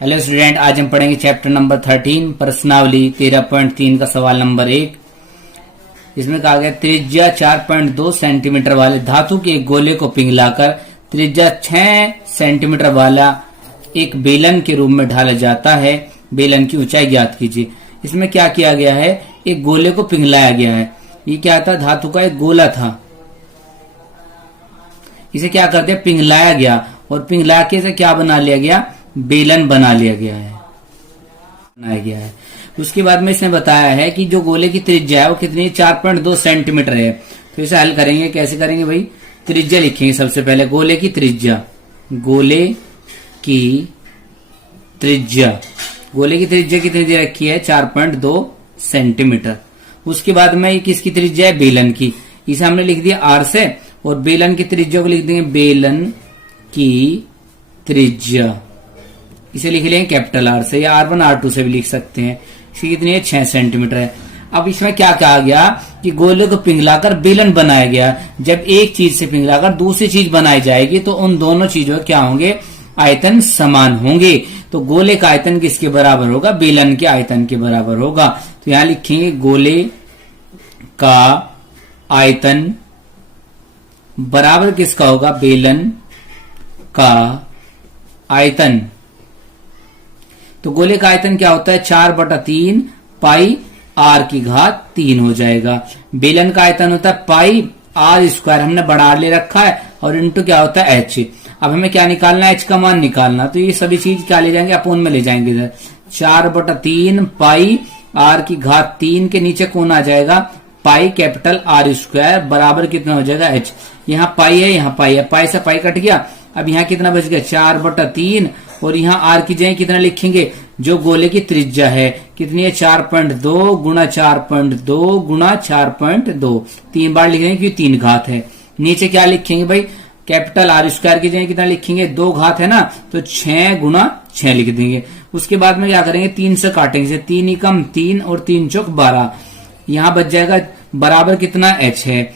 Hello student, आज हम पढ़ेंगे चैप्टर नंबर 13 प्रश्नावली 13.3 का सवाल नंबर 1। इसमें कहा गया त्रिज्या 4.2 सेंटीमीटर वाले धातु के एक गोले को पिघलाकर त्रिज्या 6 सेंटीमीटर वाला एक बेलन के रूप में ढाला जाता है। बेलन की ऊंचाई ज्ञात कीजिए। इसमें क्या किया गया है, एक गोले को पिघलाया गया है। ये क्या था, धातु का एक गोला था। इसे क्या कर दिया, पिघलाया गया, और पिघला के इसे क्या बना लिया गया, बेलन बना लिया गया है, बनाया गया है। उसके बाद में इसने बताया है कि जो गोले की त्रिज्या है वो कितनी, 4.2 सेंटीमीटर है। तो इसे हल करेंगे, कैसे करेंगे भाई, त्रिज्या लिखेंगे सबसे पहले, गोले की त्रिज्या। गोले की त्रिज्या, गोले की त्रिज्या कितनी दे रखी है, 4.2 सेंटीमीटर। उसके बाद में किसकी त्रिज्या है, बेलन की। इसे हमने लिख दिया आर से, और बेलन की त्रिज्या को लिख देंगे बेलन की त्रिज्या। इसे लिख लेंगे कैपिटल आर से, या R1 R2 से भी लिख सकते हैं। इसकी कितनी है, 6 सेंटीमीटर है। अब इसमें क्या कहा गया कि गोले को पिघलाकर बेलन बनाया गया। जब एक चीज से पिघलाकर दूसरी चीज बनाई जाएगी तो उन दोनों चीजों क्या होंगे, आयतन समान होंगे। तो गोले का आयतन किसके बराबर होगा, बेलन के आयतन के बराबर होगा। तो यहां लिखेंगे गोले का आयतन बराबर किसका होगा, बेलन का आयतन। तो गोले का आयतन क्या होता है, 4/3 पाई r की घात 3 हो जाएगा। बेलन का आयतन होता है पाई r², हमने बढ़ा ले रखा है, और इंटू क्या होता है h। अब हमें क्या निकालना है, h का मान निकालना। तो ये सभी चीज क्या ले जाएंगे, अपोन में ले जाएंगे इधर। 4/3 पाई r की घात 3 के नीचे कौन आ जाएगा, पाई कैपिटल R² बराबर कितना हो जाएगा, h। यहाँ पाई है, यहाँ पाई है, पाई से पाई कट गया। अब यहाँ कितना बच गया, 4/3, और यहाँ r की जगह कितना लिखेंगे, जो गोले की त्रिज्या है कितनी है, 4.2 गुणा 4.2 गुणा 4.2, 3 बार लिखेंगे क्योंकि 3 घात है। नीचे क्या लिखेंगे भाई, कैपिटल R² की जगह कितना लिखेंगे, 2 घात है ना, तो 6 गुणा 6 लिख देंगे। उसके बाद में क्या करेंगे, 3 से काटेंगे, 3 एकम 3 और 3 चौक 12। यहाँ बच जाएगा बराबर कितना, h है,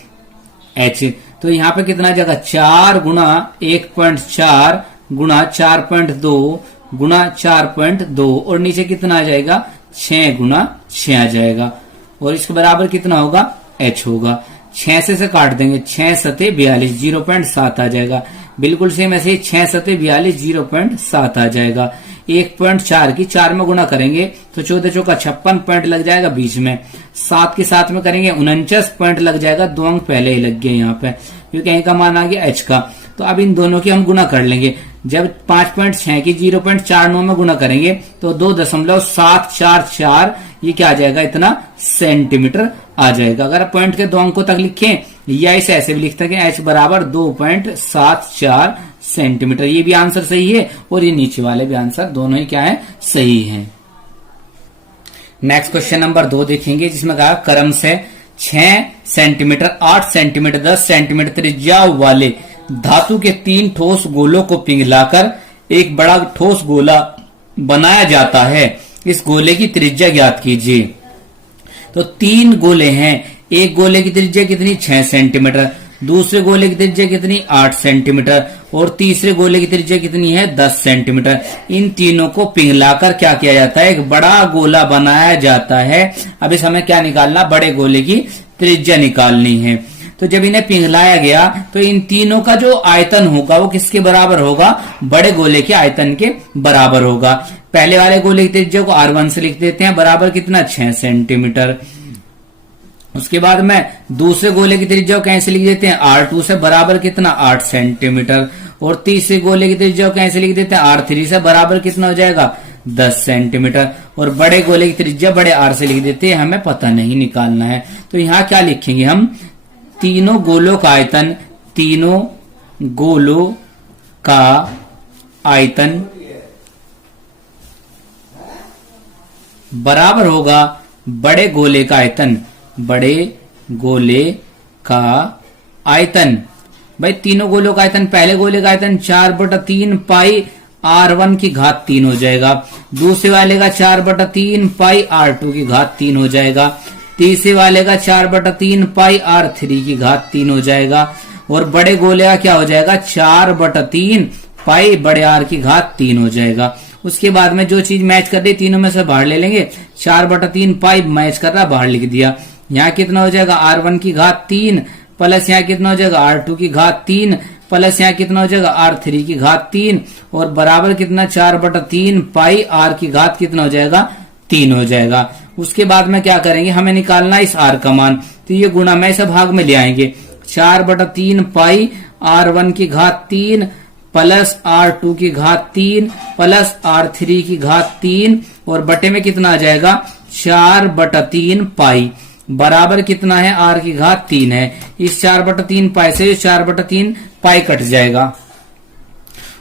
h। तो यहाँ पे कितना जाएगा, 4 गुणा 1.4 गुणा 4.2 गुणा 4.2, और नीचे कितना आ जाएगा, 6 गुणा 6 आ जाएगा, और इसके बराबर कितना होगा, h होगा। 6 से काट देंगे, 6 सते 42, 0.7 आ जाएगा। बिल्कुल सेम ऐसे ही 6 सते 42, 0.7 आ जाएगा। 1.4 की 4 में गुणा करेंगे तो 14 चौका 56 पॉइंट लग जाएगा बीच में। 7 के साथ में करेंगे 49 पॉइंट लग जाएगा, 2 अंक पहले ही लग गए यहाँ पे, क्योंकि कहीं का मान आ गया h का। तो अब इन दोनों की हम गुणा कर लेंगे। जब 5.6 की 0.49 में गुणा करेंगे तो 2.744, ये क्या आ जाएगा, इतना सेंटीमीटर आ जाएगा। अगर पॉइंट के 2 अंकों तक लिखें, या इसे ऐसे भी लिख सकते हैं, h बराबर 2.74 सेंटीमीटर। ये भी आंसर सही है, और ये नीचे वाले भी आंसर दोनों ही क्या है, सही है। नेक्स्ट क्वेश्चन नंबर 2 देखेंगे, जिसमें कहा क्रम से 6 सेंटीमीटर, 8 सेंटीमीटर, 10 सेंटीमीटर त्रिज्या वाले धातु के 3 ठोस गोलों को पिघलाकर एक बड़ा ठोस गोला बनाया जाता है। इस गोले की त्रिज्या ज्ञात कीजिए। तो 3 गोले हैं, एक गोले की त्रिज्या कितनी, 6 सेंटीमीटर, दूसरे गोले की त्रिज्या कितनी, 8 सेंटीमीटर, और तीसरे गोले की त्रिज्या कितनी है, 10 सेंटीमीटर। इन तीनों को पिघलाकर क्या किया जाता है, एक बड़ा गोला बनाया जाता है। अब इस हमें क्या निकालना, बड़े गोले की त्रिज्या निकालनी है। तो जब इन्हें पिघलाया गया तो इन तीनों का जो आयतन होगा वो किसके बराबर होगा, बड़े गोले के आयतन के बराबर होगा। पहले वाले गोले की त्रिज्या को R1 से लिख देते हैं, बराबर कितना, 6 सेंटीमीटर। उसके बाद में दूसरे गोले की त्रिज्या को कैसे लिख देते हैं, R2 से, बराबर कितना, 8 सेंटीमीटर। और तीसरे गोले की त्रिज्या को कैसे लिख देते हैं, R3 से, बराबर कितना हो जाएगा, 10 सेंटीमीटर। और बड़े गोले की त्रिज्या बड़े R से लिख देते हैं, हमें पता नहीं, निकालना है। तो यहाँ क्या लिखेंगे हम, तीनों गोलों का आयतन, तीनों गोलों का आयतन बराबर होगा बड़े गोले का आयतन, बड़े गोले का आयतन। भाई तीनों गोलों का आयतन, पहले गोले का आयतन 4/3 पाई R1 की घात 3 हो जाएगा, दूसरे वाले का 4/3 पाई R2 की घात 3 हो जाएगा, तीसरे वाले का 4/3 पाई R3 की घात 3 हो जाएगा, और बड़े गोले का क्या हो जाएगा, 4/3 पाई बड़े R की घात 3 हो जाएगा। उसके बाद में जो चीज मैच कर रही तीनों में से बाहर ले लेंगे। 4/3 पाई मैच कर रहा, बाहर लिख दिया। यहाँ कितना हो जाएगा R1 की घात 3 प्लस यहाँ कितना हो जाएगा R2 की घात 3 प्लस यहाँ कितना हो जाएगा R3 की घात 3 और बराबर कितना 4/3 पाई R की घात कितना हो जाएगा 3 हो जाएगा। उसके बाद में क्या करेंगे, हमें निकालना इस R का मान, तो ये गुणा में इसे भाग में ले आएंगे। 4/3 पाई R1 की घात 3 प्लस R2 की घात 3 प्लस R3 की घात 3 और बटे में कितना आ जाएगा 4/3 पाई बराबर कितना है R की घात 3 है। इस 4/3 पाई से 4/3 पाई कट जाएगा।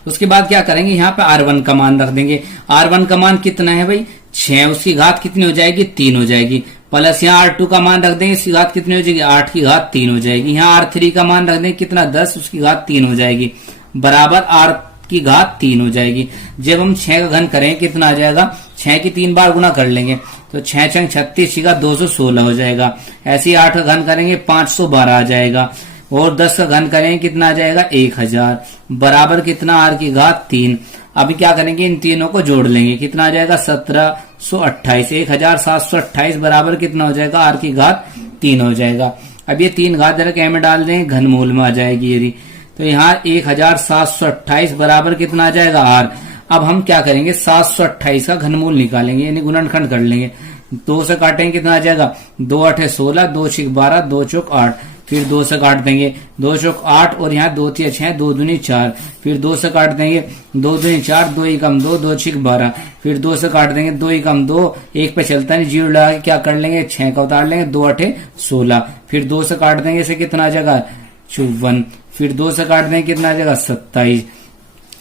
उसके बाद क्या करेंगे, यहाँ पे R1 का मान रख देंगे। R1 का मान कितना है भाई 6, उसकी घात कितनी हो जाएगी 3 हो जाएगी। प्लस यहाँ R2 का मान रख देंगे, इसकी घात कितनी हो जाएगी 8 की घात 3 हो जाएगी। यहाँ R3 का मान रख देंगे कितना 10, उसकी घात 3 हो जाएगी बराबर R की घात 3 हो जाएगी। जब हम 6 का घन करें कितना आ जाएगा, 6 की 3 बार गुणा कर लेंगे तो 6 छंग 36 का 216 हो जाएगा। ऐसे ही 8 का घन करेंगे 512 आ जाएगा और 10 का घन करेंगे कितना आ जाएगा 1000 बराबर कितना R की घात 3। अभी क्या करेंगे, इन तीनों को जोड़ लेंगे, कितना आ जाएगा 1728। 1728 बराबर कितना हो जाएगा R की घात 3 हो जाएगा। अब ये 3 घात जरा क्या में डाल देंगे, घनमूल में आ जाएगी यदि, तो यहाँ 1728 बराबर कितना आ जाएगा R। अब हम क्या करेंगे 728 का घनमूल निकालेंगे यानी गुणनखंड कर लेंगे। 2 से काटेंगे कितना आ जाएगा 2 8 16 2 6 12 2 चौक 8, फिर 2 से काट देंगे 2 चौक 8 और यहाँ 2 3 6 2 दूनी 4, फिर 2 से काट देंगे 2 दूनी 4 2 एकम 2 2 6 12, फिर 2 से काट देंगे 2 एकम 2, 1 पे चलता नहीं, 0 लगा के क्या कर लेंगे 6 का उतार लेंगे 2 8 16, फिर 2 से काट देंगे इसे कितना आ जाएगा 54, फिर 2 से काट देंगे कितना आ जाएगा 27।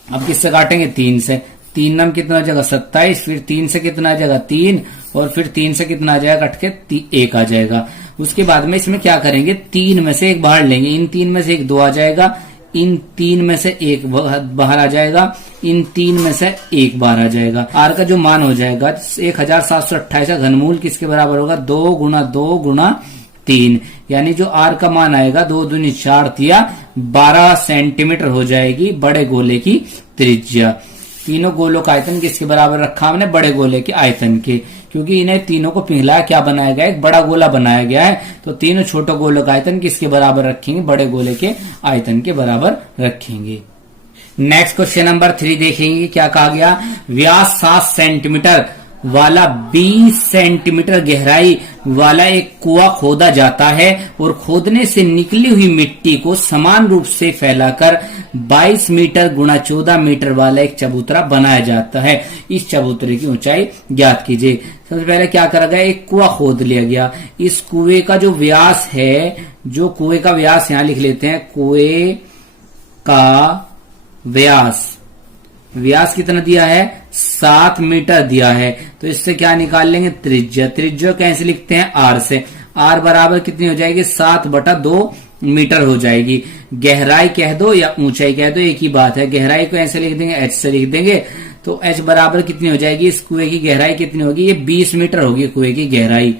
अब किससे काटेंगे 3 से, 3 नम कितना आ जाएगा 27, फिर 3 से कितना आ जाएगा 3 और फिर 3 से कितना आ जाएगा कट के 1 आ जाएगा। उसके बाद में इसमें क्या करेंगे 3 में से 1 बाहर लेंगे, इन 3 में से 1 2 आ जाएगा, इन 3 में से 1 बाहर आ जाएगा, इन 3 में से 1 बाहर आ जाएगा। R का जो मान हो जाएगा 1728 का घनमूल किसके बराबर होगा 2 गुणा 2 गुणा 3, यानी जो R का मान आएगा 2 दूनी 4 तिया 12 सेंटीमीटर हो जाएगी बड़े गोले की त्रिज्या। तीनों गोलों का आयतन किसके बराबर रखा हमने, बड़े गोले के आयतन के, क्योंकि इन्हें तीनों को पिघलाया क्या बनाया गया, एक बड़ा गोला बनाया गया है, तो तीनों छोटे गोलों का आयतन किसके बराबर रखेंगे, बड़े गोले के आयतन के बराबर रखेंगे। नेक्स्ट क्वेश्चन नंबर 3 देखेंगे, क्या कहा गया, व्यास 7 सेंटीमीटर वाला 20 सेंटीमीटर गहराई वाला एक कुआं खोदा जाता है और खोदने से निकली हुई मिट्टी को समान रूप से फैलाकर 22 मीटर गुणा 14 मीटर वाला एक चबूतरा बनाया जाता है। इस चबूतरे की ऊंचाई ज्ञात कीजिए। सबसे पहले क्या करा गया, एक कुआं खोद लिया गया। इस कुएं का जो व्यास है, जो कुएं का व्यास यहां लिख लेते हैं, कुएं का व्यास कितना दिया है 7 मीटर दिया है, तो इससे क्या निकाल लेंगे त्रिज्या। त्रिज्या कैसे लिखते हैं R से, R बराबर कितनी हो जाएगी 7/2 मीटर हो जाएगी। गहराई कह दो या ऊंचाई कह दो एक ही बात है, गहराई को ऐसे लिख देंगे H से लिख देंगे, तो H बराबर कितनी हो जाएगी, इस कुएं की गहराई कितनी होगी, ये 20 मीटर होगी कुएं की गहराई।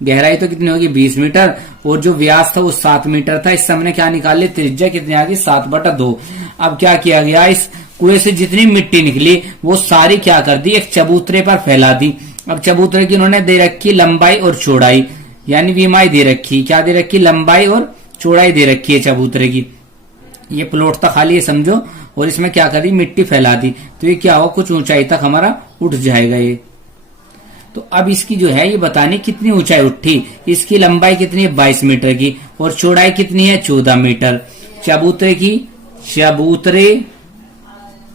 गहराई तो कितनी होगी 20 मीटर और जो व्यास था वो 7 मीटर था। इससे हमने क्या निकाल लिया, त्रिज्या कितनी आ गई 7/2। अब क्या किया गया, इस कुएं से जितनी मिट्टी निकली वो सारी क्या कर दी, एक चबूतरे पर फैला दी। अब चबूतरे की उन्होंने दे रखी लंबाई और चौड़ाई, यानी वीमाई दे रखी, क्या दे रखी, लंबाई और चौड़ाई दे रखी है चबूतरे की। ये प्लॉट था खाली, ये समझो, और इसमें क्या करी मिट्टी फैला दी, तो ये क्या होगा कुछ ऊंचाई तक हमारा उठ जाएगा ये। तो अब इसकी जो है ये बताने कितनी ऊंचाई उठी, इसकी लंबाई कितनी है 22 मीटर की और चौड़ाई कितनी है 14 मीटर। चबूतरे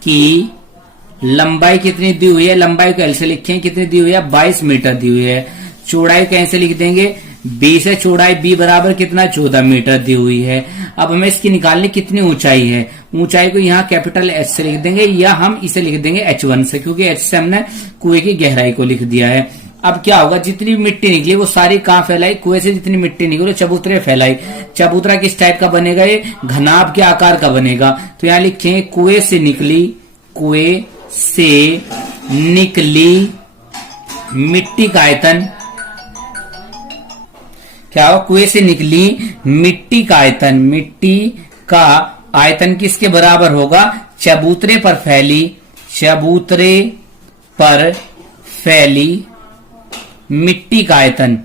की लंबाई कितनी दी हुई है, लंबाई को एल से लिखें, कितनी दी हुई है 22 मीटर दी हुई है। चौड़ाई कैसे लिख देंगे, 20 है चौड़ाई, बी बराबर कितना 14 मीटर दी हुई है। अब हमें इसकी निकालनी कितनी ऊंचाई है, ऊंचाई को यहाँ कैपिटल H से लिख देंगे या हम इसे लिख देंगे H1 से, क्योंकि H से हमने कुएं की गहराई को लिख दिया है। अब क्या होगा, जितनी मिट्टी निकली वो सारी कहाँ फैलाई, कुएं से जितनी मिट्टी निकली चबूतरे फैलाई। चबूतरा किस टाइप का बनेगा, ये घनाभ के आकार का बनेगा। तो यहाँ लिखेंगे कुएं से निकली मिट्टी का आयतन, क्या हो, कुएं से निकली मिट्टी का आयतन, मिट्टी का आयतन किसके बराबर होगा, चबूतरे पर फैली पर फैली मिट्टी का आयतन,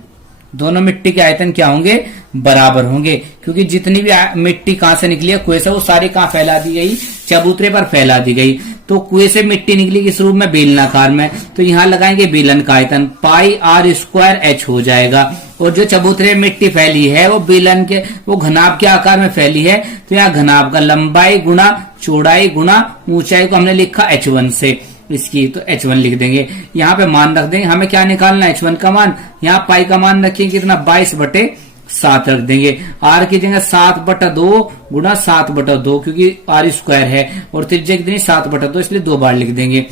दोनों मिट्टी के आयतन क्या होंगे, बराबर होंगे, क्योंकि जितनी भी मिट्टी कहां से निकली है, कुएं से, वो सारी कहां फैला दी गई, चबूतरे पर फैला दी गई। तो कुएं से मिट्टी निकली किस रूप में, बेलनाकार में, तो यहां लगाएंगे बेलन का आयतन, पाई आर स्क्वायर एच हो जाएगा। और जो चबूतरे में मिट्टी फैली है वो बेलन के, वो घनाभ के आकार में फैली है, तो यहाँ घनाभ का लंबाई गुणा चौड़ाई गुणा ऊंचाई को हमने लिखा h1 से, इसकी तो h1 लिख देंगे। यहाँ पे मान रख देंगे, हमें क्या निकालना है, h1 का मान। यहाँ पाई का मान रखेंगे कितना, 22/7 रख देंगे। r की जगह 7/2 गुणा 7/2, क्योंकि r स्क्वायर है और त्रिज्या कितनी 7/2, इसलिए 2 बार लिख देंगे।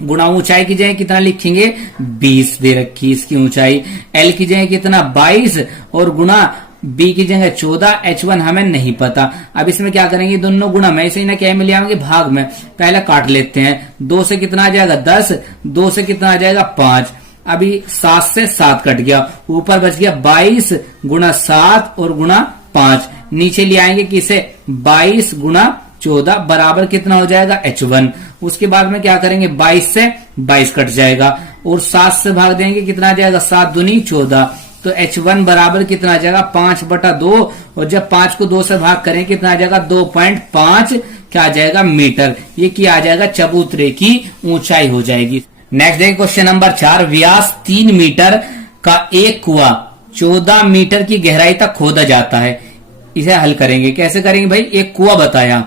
गुणा ऊंचाई की जगह कितना लिखेंगे, 20 दे रखी इसकी ऊंचाई। l की जगह कितना 22 और गुणा b की जगह 14, h1 हमें नहीं पता। अब इसमें क्या करेंगे, दोनों गुणा में इसे क्या में ले आएंगे, भाग में, पहले काट लेते हैं। 2 से कितना आ जाएगा 10, 2 से कितना आ जाएगा 5, अभी 7 से 7 कट गया, ऊपर बच गया 22 गुणा 7 और गुणा 5, नीचे ले आएंगे किसे, 22 गुणा 14 बराबर कितना हो जाएगा, h1। उसके बाद में क्या करेंगे, 22 से 22 कट जाएगा और 7 से भाग देंगे, कितना आ जाएगा, 7 दूनी 14, तो h1 बराबर कितना आ जाएगा, 5/2, और जब 5 को 2 से भाग करें कितना आ जाएगा, 2.5 क्या आ जाएगा, मीटर। ये क्या आ जाएगा, चबूतरे की ऊंचाई हो जाएगी। नेक्स्ट देखिए क्वेश्चन नंबर 4, व्यास 3 मीटर का एक कुआं 14 मीटर की गहराई तक खोदा जाता है। इसे हल करेंगे, कैसे करेंगे भाई, एक कुआं बताया,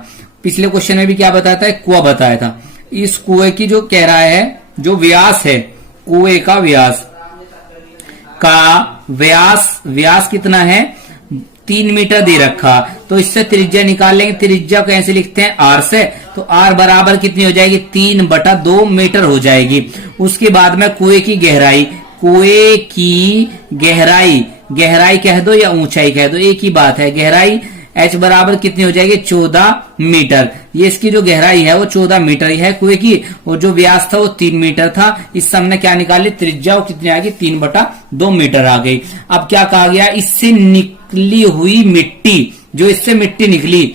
पिछले क्वेश्चन में भी क्या बताया था, एक कुआं बताया था। इस कुएं की जो कह रहा है, जो व्यास है, कुएं का व्यास व्यास कितना है, 3 मीटर दे रखा, तो इससे त्रिज्या निकाल लेंगे। त्रिज्या को ऐसे लिखते हैं r से, तो r बराबर कितनी हो जाएगी, 3/2 मीटर हो जाएगी। उसके बाद में कुएं की गहराई, कुएं की गहराई कह दो या ऊंचाई कह दो, एक ही बात है, गहराई h बराबर कितनी हो जाएगी, 14 मीटर। ये इसकी जो गहराई है वो 14 मीटर ही है कुएं की, और जो व्यास था वो 3 मीटर था। इस हमने क्या निकाली, त्रिज्या वो कितनी आ गई, 3/2 मीटर आ गई। अब क्या कहा गया, इससे निकली हुई मिट्टी, जो इससे मिट्टी निकली,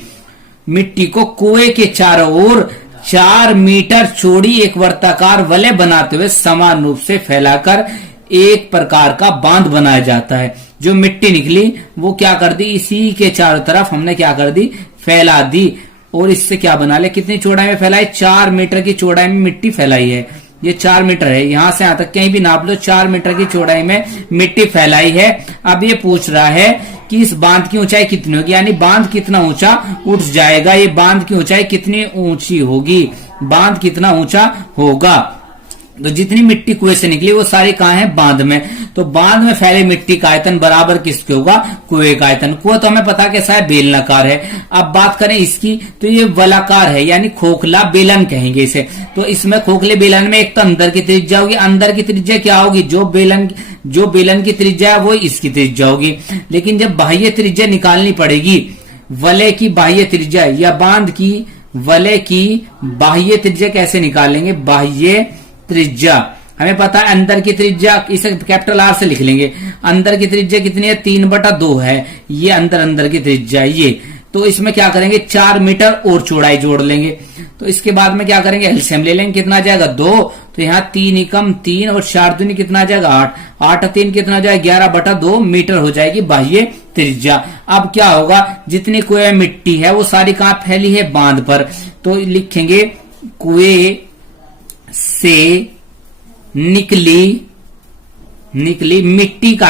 मिट्टी को कुएं के चारों ओर 4 मीटर चौड़ी एक वर्ताकार वलय बनाते हुए समान रूप से फैलाकर एक प्रकार का बांध बनाया जाता है। जो मिट्टी निकली वो क्या कर दी, इसी के चारों तरफ हमने क्या कर दी, फैला दी, और इससे क्या बना ले, कितनी चौड़ाई में फैलाई, 4 मीटर की चौड़ाई में मिट्टी फैलाई है। ये 4 मीटर है, यहां से यहां तक कहीं भी नाप लो, 4 मीटर की चौड़ाई में मिट्टी फैलाई है। अब ये पूछ रहा है कि इस बांध की ऊंचाई कितनी होगी, यानी बांध कितना ऊंचा उठ जाएगा, ये बांध की ऊंचाई कितनी ऊंची होगी, बांध कितना ऊंचा होगा। तो जितनी मिट्टी कुएं से निकली वो सारी कहाँ है, बांध में। तो बांध में फैले मिट्टी का आयतन बराबर किसके होगा, कुएं का आयतन। कुआं तो हमें पता कैसा है, बेलनाकार है। अब बात करें इसकी, तो ये वलाकार है, यानी खोखला बेलन कहेंगे इसे। तो इसमें खोखले बेलन में एक तो अंदर की त्रिज्या होगी, अंदर की त्रिज्या क्या होगी, जो बेलन की त्रिज्या है वो इसकी त्रिज्या होगी। लेकिन जब बाह्य त्रिज्या निकालनी पड़ेगी, वलय की बाह्य त्रिज्या या बांध की वलय की बाह्य त्रिज्या कैसे निकालेंगे, बाह्य त्रिज्या हमें पता है, अंदर की त्रिज्या इसे कैपिटल R से लिख लेंगे। अंदर की त्रिज्या कितनी है, 3/2 है, ये अंदर की त्रिज्या ये। तो इसमें क्या करेंगे, 4 मीटर और चौड़ाई जोड़ लेंगे। तो इसके बाद में क्या करेंगे, एलसीएम ले लेंगे, कितना आ जाएगा 2, तो यहाँ 3 एकम 3 और 4 दूनी कितना आ जाएगा 8, 8 3 कितना आ जाएगा 11/2 मीटर हो जाएगी बाह्य त्रिज्या। अब क्या होगा, जितनी कुएं मिट्टी है वो सारी कहाँ फैली है, बांध पर। तो लिखेंगे कुएं से निकली मिट्टी का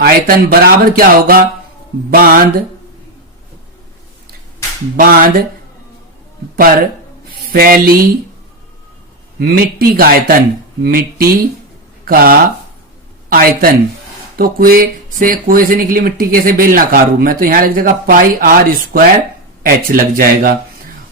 आयतन बराबर क्या होगा, बांध पर फैली मिट्टी का आयतन। तो कुएं से निकली मिट्टी कैसे, बेलनाकार रूप में, तो यहां लग जाएगा पाई r स्क्वायर h लग जाएगा।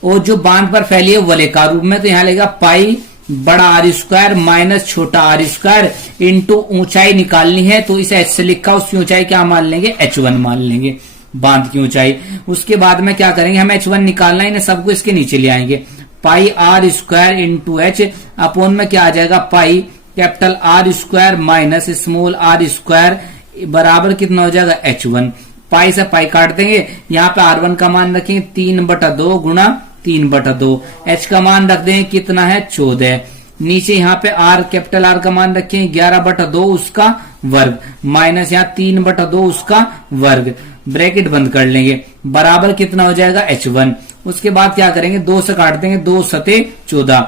और जो बांध पर फैली है वलयकार रूप में, तो यहां लगेगा पाई बड़ा r स्क्वायर माइनस छोटा r स्क्वायर इंटू ऊंचाई निकालनी है, तो इसे h से लिखा, उसकी ऊंचाई क्या मान लेंगे, h1 मान लेंगे, बांध की ऊंचाई। उसके बाद में क्या करेंगे, हमें h1 निकालना है, इन्हें सबको इसके नीचे ले आएंगे। पाई r square into h upon में क्या आ जाएगा, pi capital R square minus small r square बराबर कितना हो जाएगा, h1। पाई से पाई काट देंगे, यहाँ पे R1 का मान रखेंगे 3/2 गुणा 3/2। h का मान रख दें कितना है 14। नीचे यहाँ पे r कैपिटल R का मान रखें 11/2 उसका वर्ग माइनस यहाँ 3/2 उसका वर्ग, ब्रैकेट बंद कर लेंगे, बराबर कितना हो जाएगा h1। उसके बाद क्या करेंगे 2 से काट देंगे, 2 सते 14,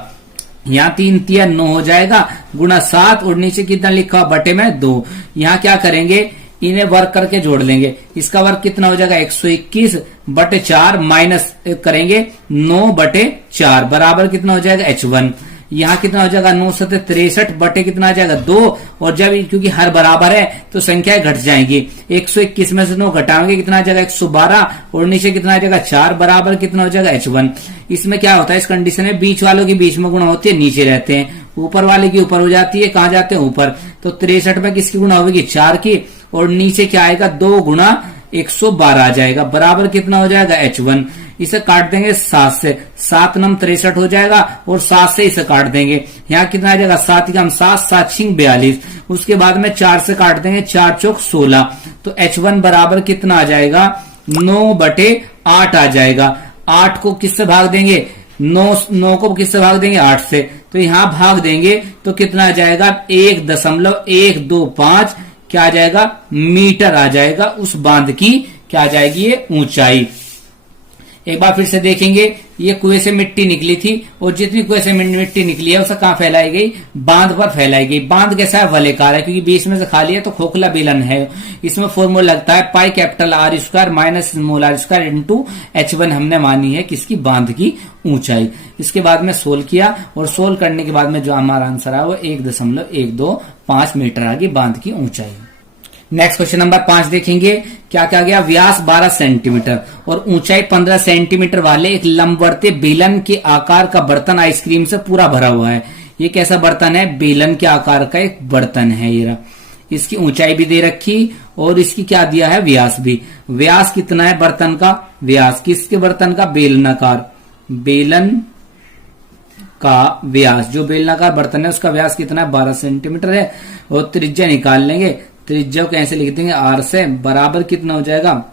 यहाँ 3 तिया 9 हो जाएगा गुणा 7 और नीचे कितना लिखा बटे में 2। यहाँ क्या करेंगे इन्हें वर्ग करके जोड़ लेंगे, इसका वर्ग कितना हो जाएगा 121/4 माइनस करेंगे 9/4 बराबर कितना हो जाएगा h1। यहाँ कितना हो जाएगा 9 सते 63 बटे कितना आ जाएगा 2, और जब क्योंकि हर बराबर है तो संख्याएं घट जाएंगी, 121 में से 9 घटाएंगे कितना आ जाएगा 112 और नीचे कितना आ जाएगा 4 बराबर कितना हो जाएगा h1। इसमें क्या होता है इस कंडीशन में बीच वालों की बीच में गुणा होती है नीचे रहते हैं, ऊपर वाले की ऊपर हो जाती है, कहाँ जाते हैं ऊपर, तो 63 में किसकी गुणा होगी 4 की, और नीचे क्या आएगा 2 गुणा 112 आ जाएगा बराबर कितना हो जाएगा h1। इसे काट देंगे 7 से, 7 नम 63 हो जाएगा और 7 से इसे काट देंगे, यहाँ कितना आ जाएगा 7 कम 7 7 छिंग 42। उसके बाद में 4 से काट देंगे, 4 चौक 16, तो h1 बराबर कितना आ जाएगा 9/8 आ जाएगा। 8 को किससे भाग देंगे 9 को किससे भाग देंगे 8 से, तो यहाँ भाग देंगे तो कितना आ जाएगा 1.125 क्या आ जाएगा मीटर आ जाएगा उस बांध की क्या आ जाएगी ये ऊंचाई। एक बार फिर से देखेंगे, ये कुएं से मिट्टी निकली थी और जितनी कुएं से मिट्टी निकली है उसे कहां फैलाई गई, बांध पर फैलाई गई। बांध कैसा है वलयकार है क्योंकि बीच में से खाली है तो खोखला बेलन है। इसमें फॉर्मूला लगता है pi capital R square minus small r square into h1 हमने मानी है किसकी बांध की ऊंचाई। इसके बाद में सोल्व किया और सोल्व करने के बाद में जो हमारा आंसर है वो 1.125 मीटर आ गई बांध की ऊंचाई। नेक्स्ट क्वेश्चन नंबर 5 देखेंगे, क्या क्या गया, व्यास 12 सेंटीमीटर और ऊंचाई 15 सेंटीमीटर वाले एक लंबवर्तीय बेलन के आकार का बर्तन आइसक्रीम से पूरा भरा हुआ है। ये कैसा बर्तन है, बेलन के आकार का एक बर्तन है ये। इसकी ऊंचाई भी दे रखी और इसकी क्या दिया है व्यास भी। व्यास कितना है बर्तन का, व्यास किसके बर्तन का, बेलनाकार, बेलन का व्यास, जो बेलनाकार बर्तन है उसका व्यास कितना है 12 सेंटीमीटर है। और त्रिज्या निकाल लेंगे, त्रिज्या को कैसे लिख देंगे r से, बराबर कितना हो जाएगा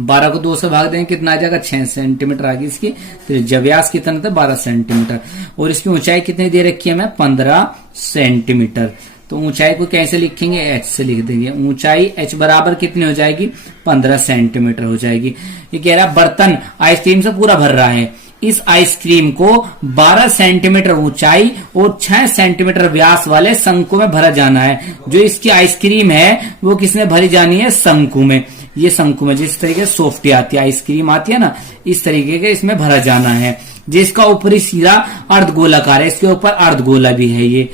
12 को 2 से भाग देंगे कितना आ जाएगा 6 सेंटीमीटर आ गई इसकी त्रिज्या। व्यास कितना था 12 सेंटीमीटर और इसकी ऊंचाई कितनी दे रखी है हमें 15 सेंटीमीटर। तो ऊंचाई को कैसे लिखेंगे h से लिख देंगे, ऊंचाई h बराबर कितनी हो जाएगी 15 सेंटीमीटर हो जाएगी। ये कह रहा है बर्तन आइसक्रीम से पूरा भर रहा है, इस आइसक्रीम को 12 सेंटीमीटर ऊंचाई और 6 सेंटीमीटर व्यास वाले शंकु में भरा जाना है। जो इसकी आइसक्रीम है वो किसमें भरी जानी है, शंकु में। ये शंकु में जिस तरीके से सॉफ्टी आती है आइसक्रीम आती है ना, इस तरीके के इसमें भरा जाना है। जिसका ऊपरी सिरा अर्धगोलाकार है, इसके ऊपर अर्धगोला भी है ये।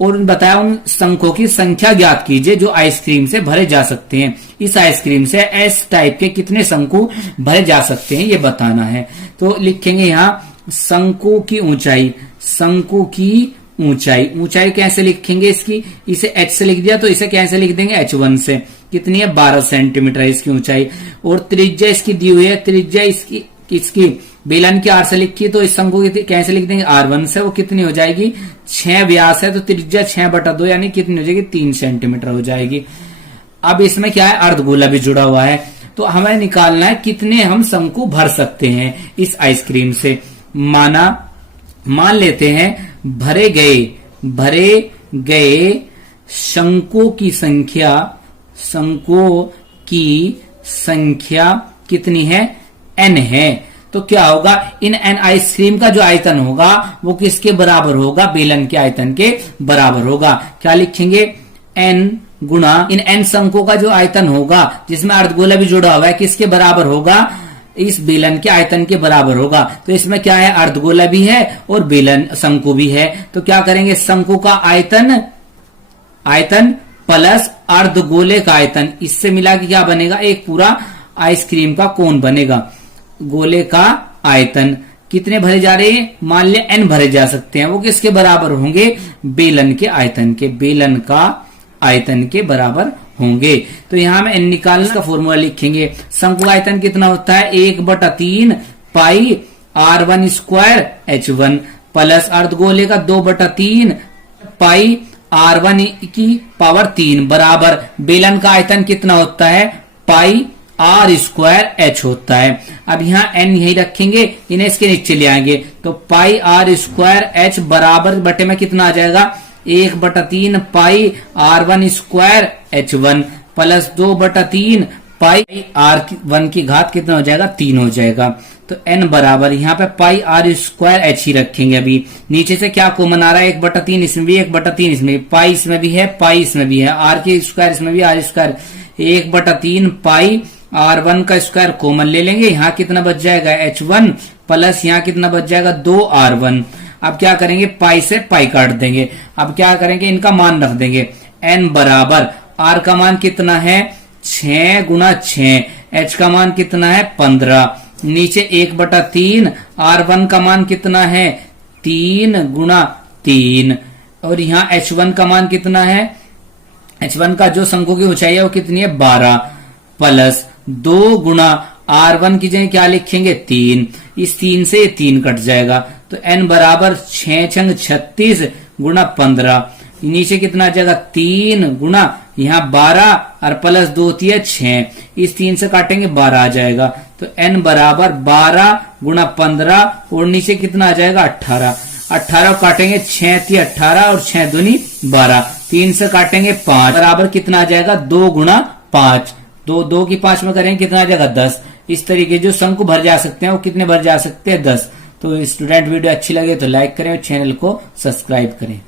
और बताया उन शंकों की संख्या ज्ञात कीजिए जो आइसक्रीम से भरे जा सकते हैं। इस आइसक्रीम से एस टाइप के कितने शंकु भरे जा सकते हैं ये बताना है। तो लिखेंगे यहाँ शंकु की ऊंचाई, शंकु की ऊंचाई, ऊंचाई कैसे लिखेंगे इसकी, इसे h से लिख दिया तो इसे कैसे लिख देंगे h1 से, कितनी है 12 सेंटीमीटर है इसकी ऊंचाई। और त्रिज्या इसकी दी हुई है, त्रिज्या इसकी बेलन की r से लिखी तो इस शंकु की कैसे लिख देंगे r1 से, वो कितनी हो जाएगी 6 व्यास है तो त्रिज्या 6/2 यानी कितनी हो जाएगी 3 सेंटीमीटर हो जाएगी। अब इसमें क्या है अर्धगोला भी जुड़ा हुआ है, तो हमें निकालना है कितने हम शंकु भर सकते हैं इस आइसक्रीम से। मान लेते हैं भरे गए शंकु की संख्या कितनी है n है। तो क्या होगा इन n आइसक्रीम का जो आयतन होगा वो किसके बराबर होगा, बेलन के आयतन के बराबर होगा। क्या लिखेंगे n गुणा इन n शंकों का जो आयतन होगा जिसमें अर्धगोला भी जुड़ा हुआ है किसके बराबर होगा, इस बेलन के आयतन के बराबर होगा। तो इसमें क्या है अर्धगोला भी है और बेलन शंकु भी है। तो क्या करेंगे शंकु का आयतन प्लस अर्धगोले का आयतन, इससे मिला के क्या बनेगा एक पूरा आइसक्रीम का कोन बनेगा। गोले का आयतन कितने भरे जा रहे हैं, मान लिया n भरे जा सकते हैं, वो किसके बराबर होंगे बेलन के आयतन के, बेलन का आयतन के बराबर होंगे। तो यहां में n निकालने का फॉर्मूला लिखेंगे। शंकु का आयतन कितना होता है 1/3 पाई r1 स्क्वायर h1 प्लस अर्धगोले का 2/3 पाई r1 की पावर 3 बराबर बेलन का आयतन कितना होता है पाई आर स्क्वायर एच होता है। अब यहाँ एन यही रखेंगे, इन्हें इसके नीचे ले आएंगे तो पाई आर स्क्वायर एच बराबर बटे में कितना आ जाएगा 1/3 पाई R1 स्क्वायर H1 प्लस 2/3 पाई R1 की घात कितना हो जाएगा 3 हो जाएगा। तो n बराबर यहाँ पे पाई R स्क्वायर एच ही रखेंगे। अभी नीचे से क्या कॉमन आ रहा है 1/3 इसमें भी 1/3 इसमें भी, पाई इसमें भी है पाई इसमें भी है, R की स्क्वायर इसमें भी R स्क्वायर 1/3 पाई R1 का स्क्वायर कॉमन ले लेंगे। यहाँ कितना बच जाएगा H1 प्लस यहाँ कितना बच जाएगा 2R1। अब क्या करेंगे पाई से पाई काट देंगे। अब क्या करेंगे इनका मान रख देंगे। n बराबर R का मान कितना है 6 गुणा 6, H का मान कितना है 15, नीचे 1/3 R1 का मान कितना है 3 गुणा 3 और यहाँ H1 का मान कितना है, H1 का जो शंकु की ऊंचाई है वो कितनी है 12 प्लस 2 गुणा R1 की जगह क्या लिखेंगे 3, इस 3 से 3 कट जाएगा तो n बराबर 6 छंग 36 गुणा 15, नीचे कितना आ जाएगा 3 गुणा यहाँ 12 और प्लस 2 होती है 6, इस 3 से काटेंगे 12 आ जाएगा तो n बराबर 12 गुणा 15 और नीचे कितना आ जाएगा 18, 18 काटेंगे 6 थी 18 और 6 दूनी 12, 3 से काटेंगे 5 बराबर कितना आ जाएगा 2 गुणा 5, 2 की 5 में करेंगे कितना आ जाएगा 10। इस तरीके जो शंकु भर जा सकते हैं वो कितने भर जा सकते हैं 10। तो स्टूडेंट वीडियो अच्छी लगे तो लाइक करें और चैनल को सब्सक्राइब करें।